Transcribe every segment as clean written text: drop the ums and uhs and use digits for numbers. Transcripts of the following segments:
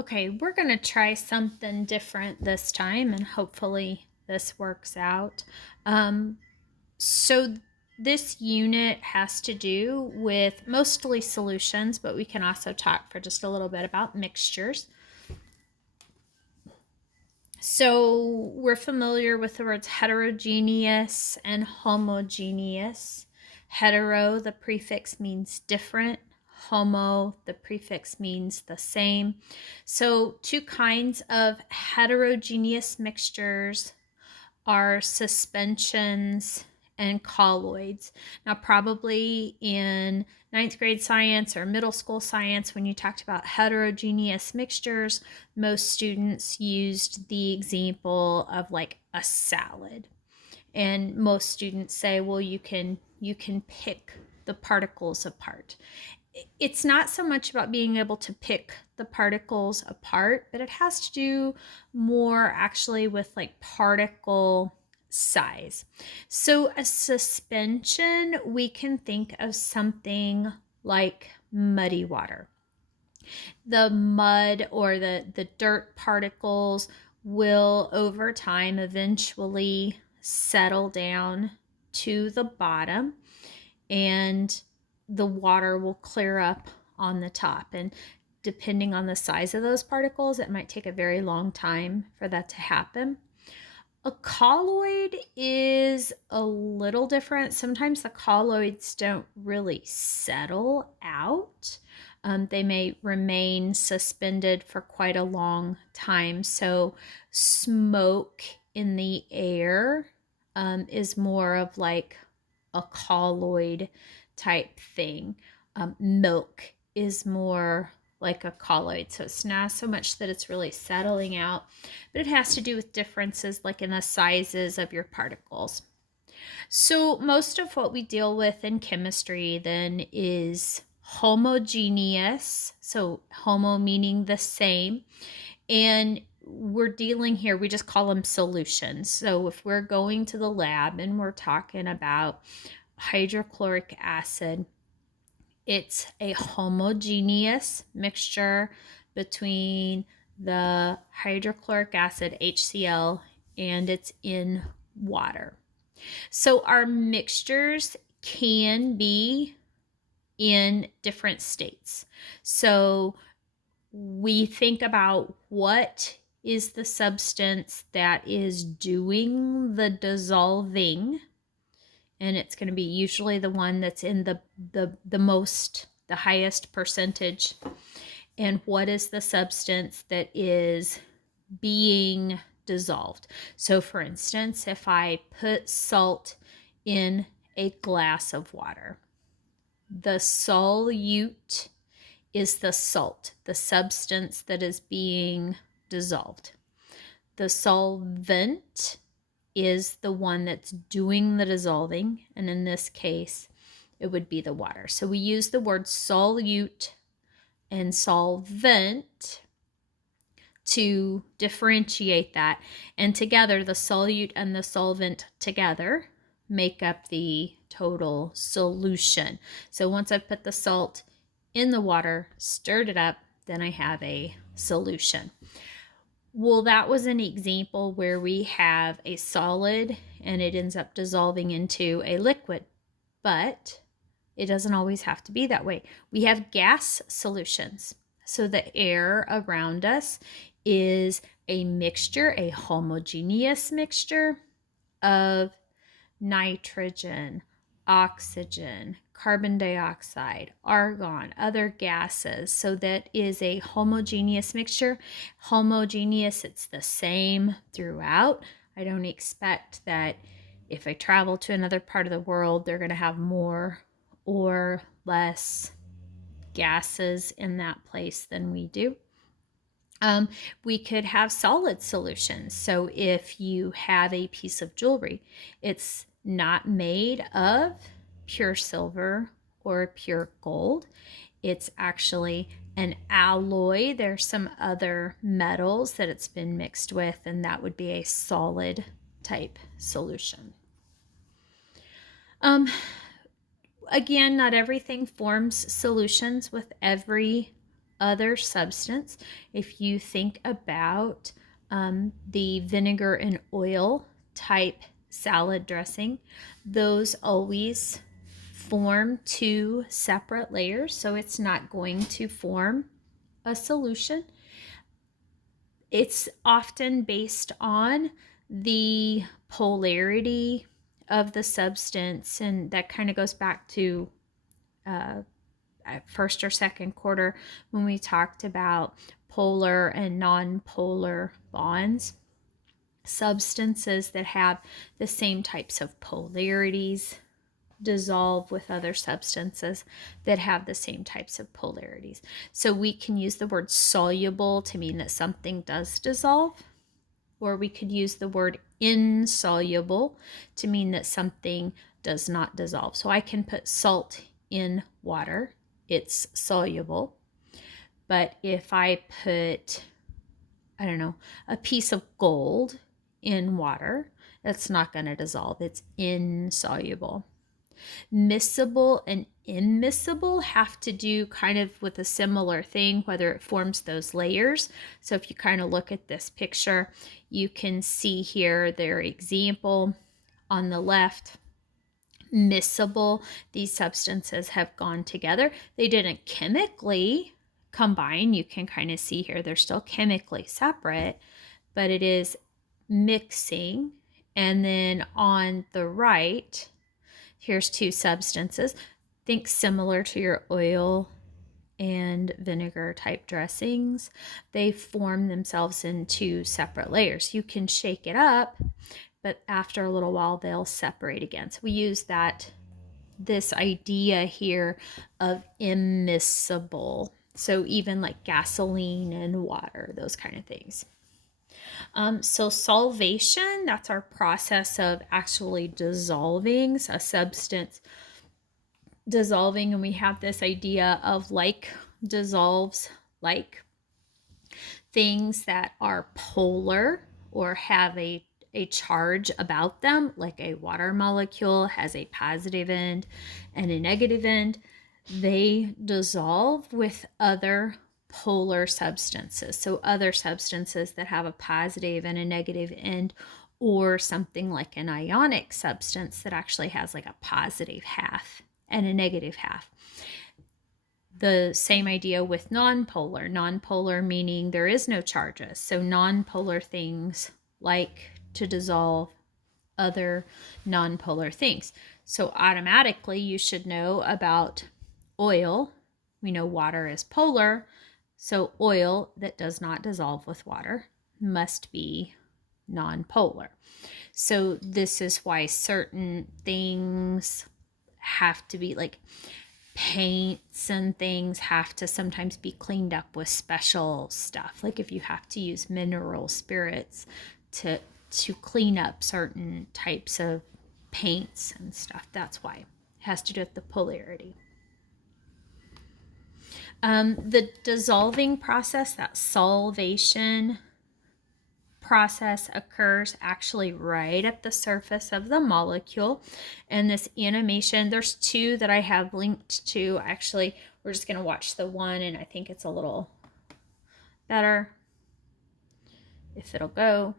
Okay, we're going to try something different this time, and hopefully this works out. Um, so, this unit has to do with mostly solutions, but we can also talk for just a little bit about mixtures. So, we're familiar with the words heterogeneous and homogeneous. Hetero, the prefix means different. Homo, the prefix means the same. So, two kinds of heterogeneous mixtures are suspensions and colloids. Now, probably in ninth grade science or middle school science, when you talked about heterogeneous mixtures, most students used the example of like a salad. And most students say, well, you can pick the particles apart. It's not so much about being able to pick the particles apart, but it has to do more actually with like particle size. So a suspension, we can think of something like muddy water. The mud or the dirt particles will over time eventually settle down to the bottom, and the water will clear up on the top. And depending on the size of those particles, it might take a very long time for that to happen. A colloid is a little different. Sometimes the colloids don't really settle out. They may remain suspended for quite a long time. So, smoke in the air is more of like a colloid type thing. Milk is more like a colloid. So it's not so much that it's really settling out, but it has to do with differences like in the sizes of your particles. So most of what we deal with in chemistry then is homogeneous. So homo meaning the same. And we're dealing here, we just call them solutions. So if we're going to the lab and we're talking about hydrochloric acid, it's a homogeneous mixture between the hydrochloric acid, HCl, and it's in water. So our mixtures can be in different states. So we think about what is the substance that is doing the dissolving, and it's going to be usually the one that's in the highest percentage. And what is the substance that is being dissolved? So for instance, if I put salt in a glass of water, the solute is the salt, the substance that is being dissolved. The solvent is the one that's doing the dissolving, and in this case, it would be the water. So we use the word solute and solvent to differentiate that, and together the solute and the solvent together make up the total solution. So once I've put the salt in the water, stirred it up, then I have a solution. Well, that was an example where we have a solid and it ends up dissolving into a liquid, but it doesn't always have to be that way. We have gas solutions. So the air around us is a mixture, a homogeneous mixture of nitrogen, oxygen, carbon dioxide, argon, other gases. So that is a homogeneous mixture. Homogeneous, it's the same throughout. I don't expect that if I travel to another part of the world, they're going to have more or less gases in that place than we do. We could have solid solutions. So if you have a piece of jewelry, it's not made of pure silver or pure gold. It's actually an alloy. There's some other metals that it's been mixed with, and that would be a solid type solution. Again, not everything forms solutions with every other substance. If you think about the vinegar and oil type salad dressing, those always form two separate layers, so it's not going to form a solution. It's often based on the polarity of the substance, and that kind of goes back to first or second quarter when we talked about polar and non-polar bonds. Substances that have the same types of polarities dissolve with other substances that have the same types of polarities. So we can use the word soluble to mean that something does dissolve, or we could use the word insoluble to mean that something does not dissolve. So I can put salt in water, it's soluble. But if I put, I don't know, a piece of gold in water, that's not going to dissolve, it's insoluble. Miscible and immiscible have to do kind of with a similar thing, whether it forms those layers. So if you kind of look at this picture, you can see here their example on the left. Miscible, these substances have gone together. They didn't chemically combine. You can kind of see here they're still chemically separate, but it is mixing. And then on the right, here's two substances. Think similar to your oil and vinegar type dressings. They form themselves in two separate layers. You can shake it up, but after a little while they'll separate again. So we use this idea here of immiscible. So even like gasoline and water, those kind of things. So solvation, that's our process of actually dissolving a substance, dissolving, and we have this idea of like dissolves like. Things that are polar or have a charge about them, like a water molecule has a positive end and a negative end, they dissolve with other polar substances. So other substances that have a positive and a negative end, or something like an ionic substance that actually has like a positive half and a negative half. The same idea with nonpolar. Nonpolar meaning there is no charges. So nonpolar things like to dissolve other nonpolar things. So automatically you should know about oil. We know water is polar. So oil that does not dissolve with water must be nonpolar. So this is why certain things have to be like paints and things have to sometimes be cleaned up with special stuff. Like if you have to use mineral spirits to clean up certain types of paints and stuff, that's why. It has to do with the polarity. The dissolving process, that solvation process, occurs actually right at the surface of the molecule. And this animation, there's two that I have linked to. Actually, we're just going to watch the one, and I think it's a little better if it'll go.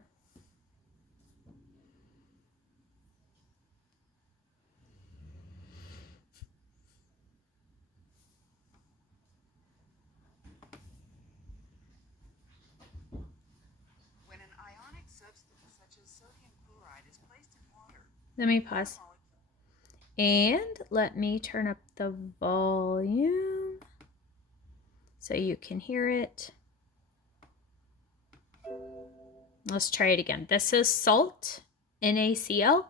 When an ionic substance such as sodium chloride is placed in water, Let me pause. And let me turn up the volume so you can hear it. Let's try it again. This is salt, NaCl,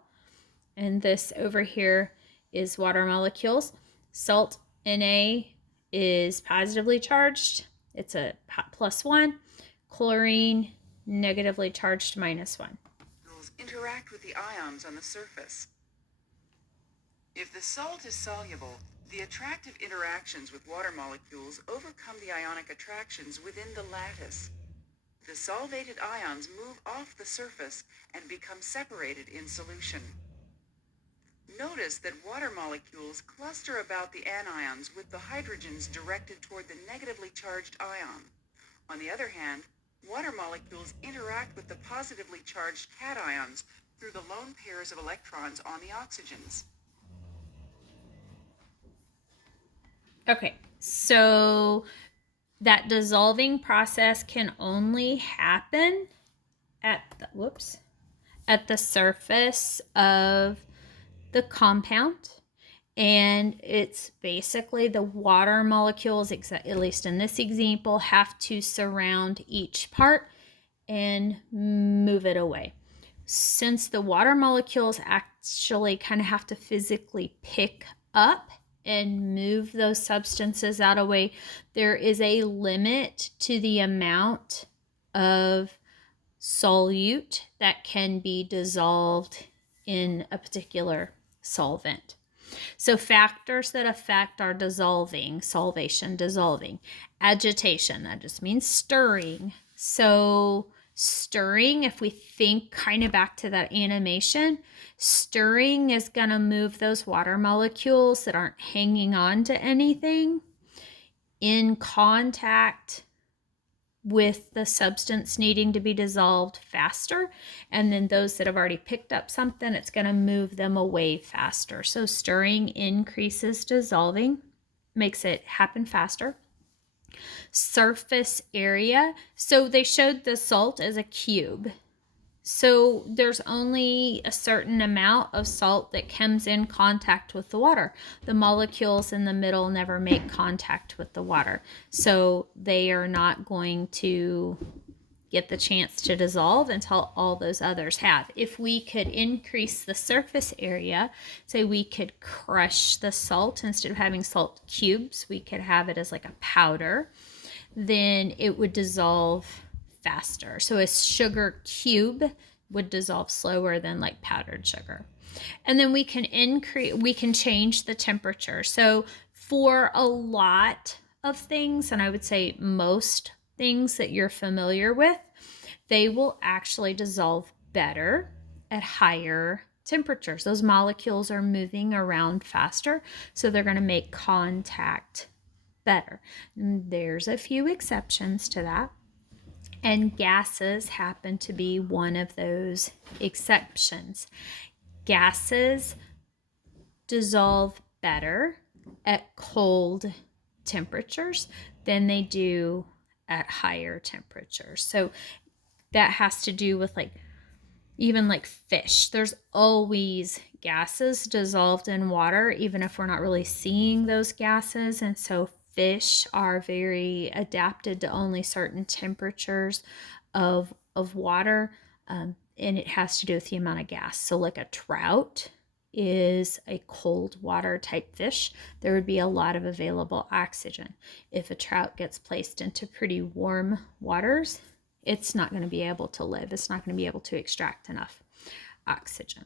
and this over here is water molecules. Salt, Na, is positively charged. It's a +1. Chlorine, negatively charged, -1. Interact with the ions on the surface. If the salt is soluble, the attractive interactions with water molecules overcome the ionic attractions within the lattice. The solvated ions move off the surface and become separated in solution. Notice that water molecules cluster about the anions with the hydrogens directed toward the negatively charged ion. On the other hand, water molecules interact with the positively charged cations through the lone pairs of electrons on the oxygens. Okay, so that dissolving process can only happen at the surface of the compound, and it's basically the water molecules, at least in this example, have to surround each part and move it away. Since the water molecules actually kind of have to physically pick up and move those substances out of the way, there is a limit to the amount of solute that can be dissolved in a particular solvent. So factors that affect our solvation, dissolving, agitation, that just means stirring. So stirring, if we think kind of back to that animation, stirring is going to move those water molecules that aren't hanging on to anything in contact with the substance needing to be dissolved faster. And then those that have already picked up something, it's going to move them away faster. So stirring increases dissolving, makes it happen faster. Surface area. So they showed the salt as a cube. So there's only a certain amount of salt that comes in contact with the water. The molecules in the middle never make contact with the water. So they are not going to get the chance to dissolve until all those others have. If we could increase the surface area, say we could crush the salt, instead of having salt cubes, we could have it as like a powder, then it would dissolve faster. So a sugar cube would dissolve slower than like powdered sugar. And then we can change the temperature. So for a lot of things, and I would say most things that you're familiar with, they will actually dissolve better at higher temperatures. Those molecules are moving around faster, so they're going to make contact better. And there's a few exceptions to that, and gases happen to be one of those exceptions. Gases dissolve better at cold temperatures than they do at higher temperatures. So that has to do with even like fish. There's always gases dissolved in water, even if we're not really seeing those gases. And so fish are very adapted to only certain temperatures of water, and it has to do with the amount of gas. So like a trout is a cold water type fish, there would be a lot of available oxygen. If a trout gets placed into pretty warm waters, it's not going to be able to live. It's not going to be able to extract enough oxygen.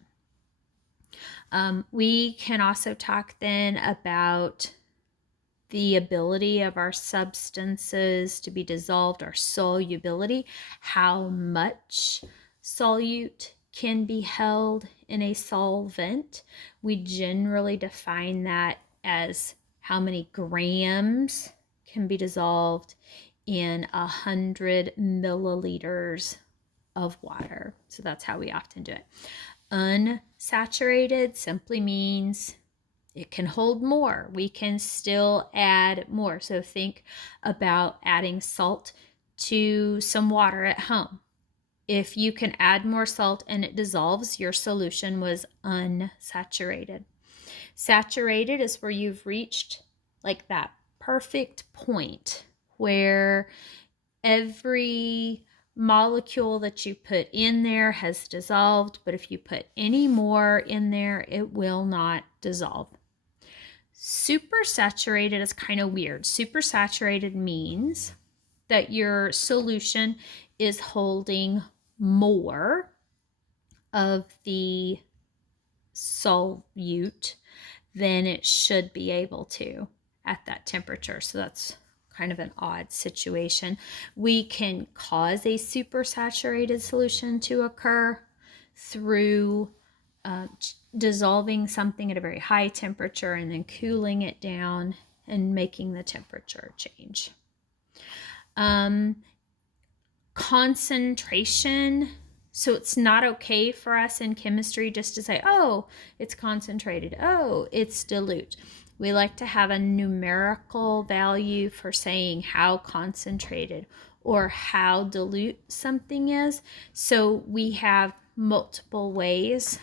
We can also talk then about the ability of our substances to be dissolved, our solubility, how much solute can be held in a solvent. We generally define that as how many grams can be dissolved in 100 milliliters of water. So that's how we often do it. Unsaturated simply means it can hold more. We can still add more. So think about adding salt to some water at home. If you can add more salt and it dissolves, your solution was unsaturated. Saturated is where you've reached like that perfect point where every molecule that you put in there has dissolved, but if you put any more in there, it will not dissolve. Supersaturated is kind of weird. Supersaturated means that your solution is holding more of the solute than it should be able to at that temperature. So that's kind of an odd situation. We can cause a supersaturated solution to occur through dissolving something at a very high temperature and then cooling it down and making the temperature change. Concentration. So it's not okay for us in chemistry just to say, oh, it's concentrated, oh, it's dilute. We like to have a numerical value for saying how concentrated or how dilute something is. So we have multiple ways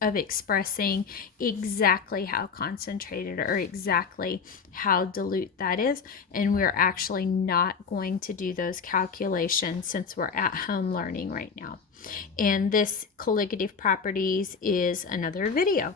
of expressing exactly how concentrated or exactly how dilute that is. And we're actually not going to do those calculations since we're at home learning right now. And this colligative properties is another video.